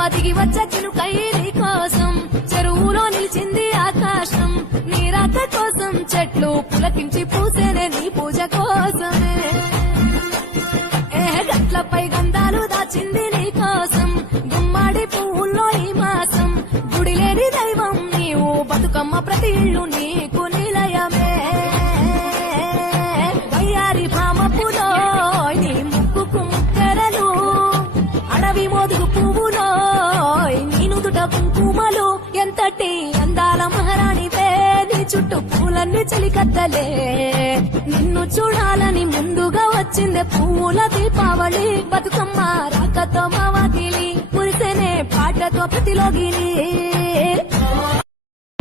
దిగి వచ్చ చిలుకై కోసం. చెరువులో నిలిచింది ఆకాశం నీ కోసం. చెట్లు పులకించి పూసేనే నీ పూజ కోసమే. ఏ గట్లపై గంధాలు దాచింది నీ కోసం. గుమ్మాడి పువ్వుల్లో ఈ మాసం. గుడి లేని దైవం నీవు బతుకమ్మ ప్రతి ఇళ్ళు నీకు నిలయమే. వయ్యారి భామపులో నీ ముక్కుకు ముక్కరలు అడవి మోదుగు పువ్వు ఎంతటి అందాల మహారాణివే నీ చుట్టూ పూలన్నీ చలికత్తలే. నిన్ను చూడాలని ముందుగా వచ్చిందే పువ్వుల దీపావళి. బతుకమ్మ రాకతో మా వాకిలి మురిసేనే పాటతో ప్రతిలోగిని